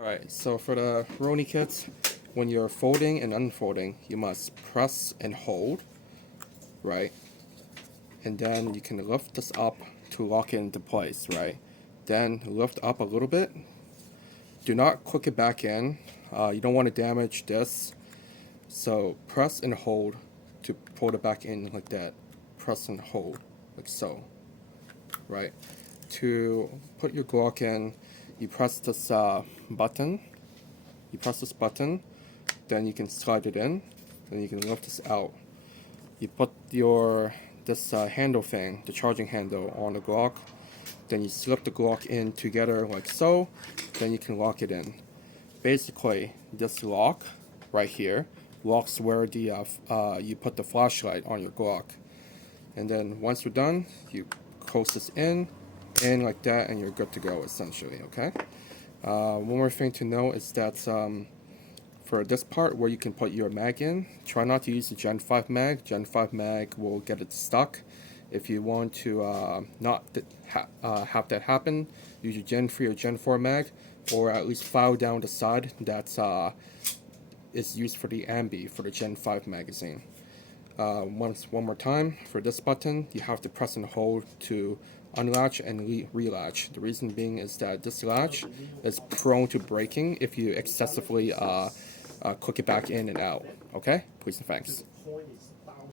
Alright, so for the RONI kits, when you're folding and unfolding, you must press and hold, right? And then you can lift this up to lock it into place, right? Then lift up a little bit. Do not click it back in. You don't want to damage this. So press and hold to pull it back in like that. Press and hold, like so, right? To put your Glock in, you press this button. You press this button, then you can slide it in, then you can lift this out. You put this handle thing, the charging handle, on the Glock, then you slip the Glock in together like so, then you can lock it in. Basically, this lock right here locks where you put the flashlight on your Glock. And then once you're done, you close this in like that, and you're good to go essentially, okay? One more thing to know is that for this part where you can put your mag in, try not to use the Gen 5 mag. Gen 5 mag will get it stuck. If you want to not have that happen, use your Gen 3 or Gen 4 mag, or at least file down the side that's is used for the ambi for the Gen 5 magazine. One more time, for this button, you have to press and hold to unlatch and relatch. The reason being is that this latch is prone to breaking if you excessively click it back in and out. Okay? Please and thanks.